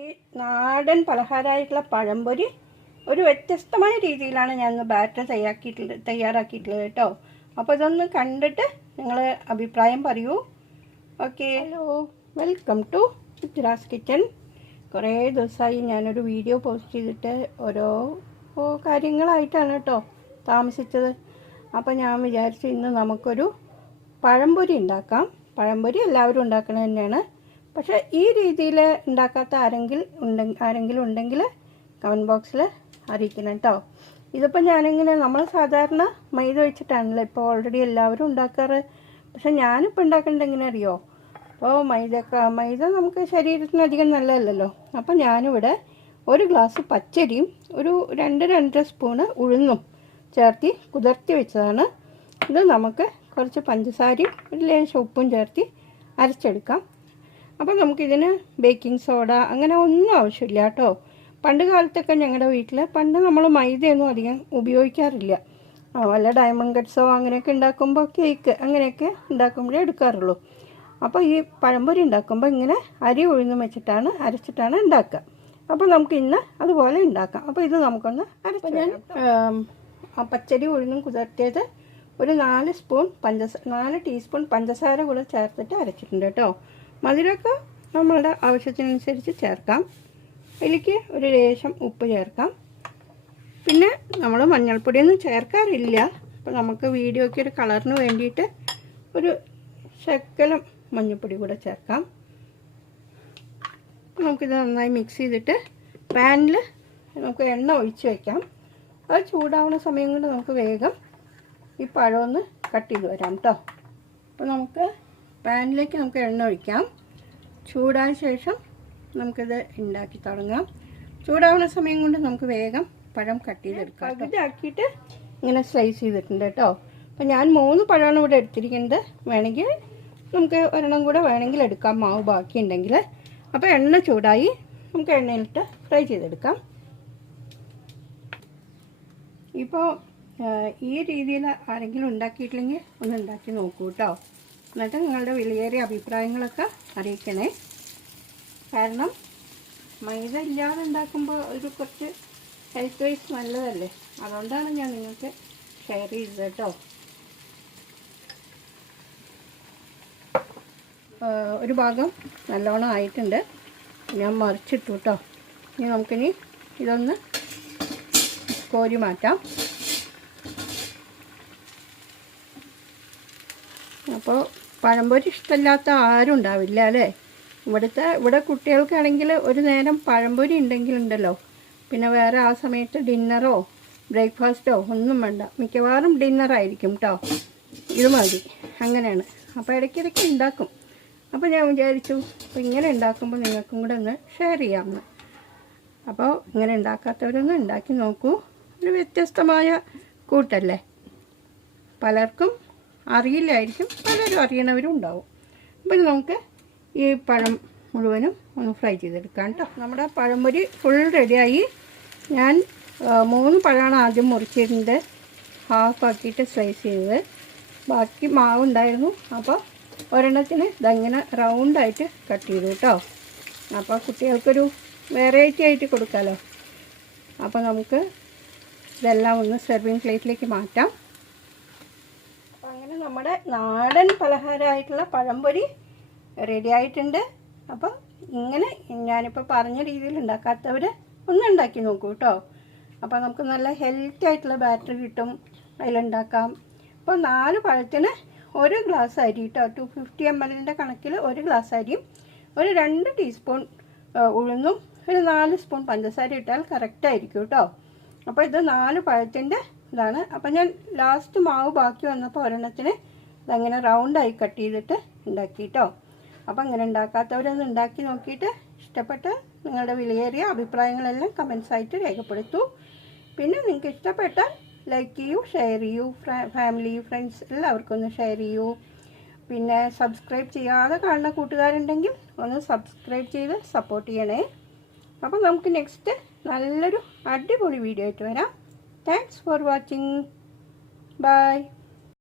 ഈ നാടൻ പലഹാരമായിട്ടുള്ള പഴംപൊരി ഒരു വ്യത്യസ്തമായ രീതിയിലാണ് ഞാൻ ബാറ്റർ തയ്യാറാക്കിയിട്ടുള്ളത് കേട്ടോ. അപ്പോൾ ഇതൊന്ന് കണ്ടിട്ട് നിങ്ങൾ അഭിപ്രായം പറയൂ. Okay, hello, welcome to Chitra's kitchen. കുറേ ദിവസമായി ഞാനൊരു വീഡിയോ പോസ്റ്റ് ചെയ്തിട്ട് ഓരോ കാര്യങ്ങളായിട്ടാണ് കേട്ടോ താമസിച്ചത്. അപ്പോൾ ഞാൻ വിചാരിച്ചു ഇന്ന് നമുക്കൊരു പഴംപൊരി ഉണ്ടാക്കാം. പഴംപൊരി എല്ലാവരും ഉണ്ടാക്കുന്നത് തന്നെയാണ്, പക്ഷേ ഈ രീതിയിൽ ഉണ്ടാക്കാത്ത ആരെങ്കിലും ഉണ്ടെങ്കിൽ കമൻറ്റ് ബോക്സിൽ അറിയിക്കണം കേട്ടോ. ഇതിപ്പോൾ ഞാനിങ്ങനെ നമ്മൾ സാധാരണ മൈദ വെച്ചിട്ടാണല്ലോ ഇപ്പോൾ ഓൾറെഡി എല്ലാവരും ഉണ്ടാക്കാറ്. പക്ഷെ ഞാനിപ്പോൾ ഉണ്ടാക്കേണ്ടത് എങ്ങനെ അറിയോ? അപ്പോൾ മൈദ നമുക്ക് ശരീരത്തിന് അധികം നല്ലതല്ലല്ലോ. അപ്പോൾ ഞാനിവിടെ ഒരു ഗ്ലാസ് പച്ചരിയും ഒരു 2-2.5 സ്പൂണ് ഉഴുന്നും ചേർത്തി കുതിർത്തി വെച്ചതാണ്. ഇത് നമുക്ക് കുറച്ച് പഞ്ചസാരയും ഒരു ലേശം ഉപ്പും ചേർത്തി അരച്ചെടുക്കാം. അപ്പോൾ നമുക്കിതിന് ബേക്കിംഗ് സോഡ അങ്ങനെ ഒന്നും ആവശ്യമില്ല കേട്ടോ. പണ്ട് കാലത്തൊക്കെ ഞങ്ങളുടെ വീട്ടിൽ നമ്മൾ മൈദയൊന്നും അധികം ഉപയോഗിക്കാറില്ല. വല്ല ഡയമണ്ട് കട്ട്സോ അങ്ങനെയൊക്കെ ഉണ്ടാക്കുമ്പോൾ കേക്ക് അങ്ങനെയൊക്കെ ഉണ്ടാക്കുമ്പോഴേ എടുക്കാറുള്ളൂ. അപ്പോൾ ഈ പഴംപൊരി ഉണ്ടാക്കുമ്പോൾ ഇങ്ങനെ അരി ഉഴുന്നും വെച്ചിട്ടാണ് അരച്ചിട്ടാണ് ഉണ്ടാക്കുക. അപ്പോൾ നമുക്ക് ഇന്ന് അതുപോലെ ഉണ്ടാക്കാം. അപ്പോൾ ഇത് നമുക്കൊന്ന് അരച്ച് ഞാൻ പച്ചരി ഉഴുന്നും കുതിർത്തിയത് ഒരു 4 ടീസ്പൂൺ പഞ്ചസാര കൂടെ ചേർത്തിട്ട് അരച്ചിട്ടുണ്ട് കേട്ടോ. മധുരമൊക്കെ നമ്മളുടെ ആവശ്യത്തിനനുസരിച്ച് ചേർക്കാം. അതിലേക്ക് ഒരു ലേശം ഉപ്പ് ചേർക്കാം. പിന്നെ നമ്മൾ മഞ്ഞൾപ്പൊടിയൊന്നും ചേർക്കാറില്ല. അപ്പോൾ നമുക്ക് വീഡിയോയ്ക്ക് ഒരു കളറിന് വേണ്ടിയിട്ട് ഒരു ശകലം മഞ്ഞൾപ്പൊടി കൂടെ ചേർക്കാം. നമുക്കിത് നന്നായി മിക്സ് ചെയ്തിട്ട് പാനിൽ നമുക്ക് എണ്ണ ഒഴിച്ച് വയ്ക്കാം. അത് ചൂടാവുന്ന സമയം കൊണ്ട് നമുക്ക് വേഗം ഈ പഴമൊന്ന് കട്ട് ചെയ്ത് വരാം കേട്ടോ. അപ്പോൾ നമുക്ക് പാനിലേക്ക് നമുക്ക് എണ്ണ ഒഴിക്കാം. ചൂടായ ശേഷം നമുക്കിത് ഉണ്ടാക്കി തുടങ്ങാം. ചൂടാവുന്ന സമയം കൊണ്ട് നമുക്ക് വേഗം പഴം കട്ട് ചെയ്തെടുക്കാം. പകുതിയാക്കിയിട്ട് ഇങ്ങനെ സ്ലൈസ് ചെയ്തിട്ടുണ്ട് കേട്ടോ. അപ്പോൾ ഞാൻ 3 പഴമാണ് ഇവിടെ എടുത്തിരിക്കുന്നത്. വേണമെങ്കിൽ നമുക്ക് ഒരെണ്ണം കൂടെ വേണമെങ്കിൽ എടുക്കാം, മാവ് ബാക്കിയുണ്ടെങ്കിൽ. അപ്പോൾ എണ്ണ ചൂടായി, നമുക്ക് എണ്ണയിലിട്ട് ഫ്രൈ ചെയ്തെടുക്കാം. ഇപ്പോൾ ഈ രീതിയിൽ ആരെങ്കിലും ഉണ്ടാക്കിയിട്ടില്ലെങ്കിൽ ഒന്ന് ഉണ്ടാക്കി നോക്കൂ കേട്ടോ. എന്നിട്ട് നിങ്ങളുടെ വിലയേറിയ അഭിപ്രായങ്ങളൊക്കെ അറിയിക്കണേ. കാരണം മൈദ ഇല്ലാതെ ഉണ്ടാക്കുമ്പോൾ ഒരു കുറച്ച് ഹെൽത്ത് വൈസ് നല്ലതല്ലേ, അതുകൊണ്ടാണ് ഞാൻ നിങ്ങൾക്ക് ഷെയർ ചെയ്തത് കേട്ടോ. ഒരു ഭാഗം നല്ലോണം ആയിട്ടുണ്ട്, ഞാൻ മറിച്ചിട്ടു കേട്ടോ. ഇനി നമുക്കിനി ഇതൊന്ന് കോരി മാറ്റാം. അപ്പോൾ പഴംപൊരി ഇഷ്ടമില്ലാത്ത ആരും ഉണ്ടാവില്ല അല്ലേ? ഇവിടെ കുട്ടികൾക്കാണെങ്കിൽ ഒരു നേരം പഴംപൊരി ഉണ്ടെങ്കിലുണ്ടല്ലോ, പിന്നെ വേറെ ആ സമയത്ത് ഡിന്നറോ ബ്രേക്ക്ഫാസ്റ്റോ ഒന്നും വേണ്ട. മിക്കവാറും ഡിന്നറായിരിക്കും കേട്ടോ. ഇത് മതി, അങ്ങനെയാണ്. അപ്പോൾ ഇടയ്ക്കിടയ്ക്ക് ഉണ്ടാക്കും. അപ്പോൾ ഞാൻ വിചാരിച്ചു അപ്പോൾ ഇങ്ങനെ ഉണ്ടാക്കുമ്പോൾ നിങ്ങൾക്കും കൂടെ ഒന്ന് ഷെയർ ചെയ്യാമെന്ന്. അപ്പോൾ ഇങ്ങനെ ഉണ്ടാക്കാത്തവരൊന്ന് ഉണ്ടാക്കി നോക്കൂ. ഒരു വ്യത്യസ്തമായ കൂട്ടല്ലേ, പലർക്കും അറിയില്ലായിരിക്കും, പലരും അറിയണവരും ഉണ്ടാവും. അപ്പം നമുക്ക് ഈ പഴം മുഴുവനും ഒന്ന് ഫ്രൈ ചെയ്തെടുക്കാം കേട്ടോ. നമ്മുടെ പഴംപൊരി ഫുൾ റെഡിയായി. ഞാൻ 3 പഴമാണ് ആദ്യം മുറിച്ചിരുന്നത്, ഹാഫാക്കിയിട്ട് സ്ലൈസ് ചെയ്തത്. ബാക്കി മാവുണ്ടായിരുന്നു, അപ്പോൾ ഒരെണ്ണത്തിന് ഇതങ്ങനെ റൗണ്ടായിട്ട് കട്ട് ചെയ്തു കേട്ടോ. അപ്പോൾ കുട്ടികൾക്കൊരു വെറൈറ്റി ആയിട്ട് കൊടുക്കാമല്ലോ. അപ്പോൾ നമുക്ക് ഇതെല്ലാം ഒന്ന് സെർവിങ് പ്ലേറ്റിലേക്ക് മാറ്റാം. അപ്പോൾ അങ്ങനെ നമ്മുടെ നാടൻ പലഹാരമായിട്ടുള്ള പഴംപൊരി റെഡി ആയിട്ടുണ്ട്. അപ്പോൾ ഇങ്ങനെ ഞാനിപ്പോൾ പറഞ്ഞ രീതിയിൽ ഉണ്ടാക്കാത്തവർ ഒന്ന് ഉണ്ടാക്കി നോക്കൂ കേട്ടോ. അപ്പോൾ നമുക്ക് നല്ല ഹെൽത്തി ആയിട്ടുള്ള ബാറ്റർ കിട്ടും, അതിലുണ്ടാക്കാം. അപ്പോൾ 4 പഴത്തിന് 1 ഗ്ലാസ് അരി കേട്ടോ. 250 ml കണക്കിൽ 1 ഗ്ലാസ് അരിയും ഒരു 2 ടീസ്പൂൺ ഉഴുന്നും ഒരു 4 സ്പൂൺ പഞ്ചസാര ഇട്ടാൽ കറക്റ്റായിരിക്കും കേട്ടോ. അപ്പോൾ ഇത് 4 പഴത്തിൻ്റെ ഇതാണ്. അപ്പോൾ ഞാൻ ലാസ്റ്റ് മാവ് ബാക്കി വന്നപ്പോൾ ഒരെണ്ണത്തിന് ഇതങ്ങനെ റൗണ്ടായി കട്ട് ചെയ്തിട്ട് ഉണ്ടാക്കി കേട്ടോ. അപ്പോൾ അങ്ങനെ ഉണ്ടാക്കാത്തവരൊന്ന് ഉണ്ടാക്കി നോക്കിയിട്ട് ഇഷ്ടപ്പെട്ട നിങ്ങളുടെ വിലയേറിയ അഭിപ്രായങ്ങളെല്ലാം കമൻസ് ആയിട്ട് രേഖപ്പെടുത്തൂ. പിന്നെ നിങ്ങൾക്ക് ഇഷ്ടപ്പെട്ടാൽ ലൈക്ക് ചെയ്യൂ, ഷെയർ ചെയ്യൂ, ഫാമിലി ഫ്രണ്ട്സ് എല്ലാവർക്കും ഒന്ന് ഷെയർ ചെയ്യൂ. പിന്നെ സബ്സ്ക്രൈബ് ചെയ്യാതെ കാണുന്ന കൂട്ടുകാരുണ്ടെങ്കിൽ ഒന്ന് സബ്സ്ക്രൈബ് ചെയ്ത് സപ്പോർട്ട് ചെയ്യണേ. അപ്പോൾ നമുക്ക് നെക്സ്റ്റ് നല്ലൊരു അടിപൊളി വീഡിയോ ആയിട്ട് വരാം. Thanks for watching. ബൈ.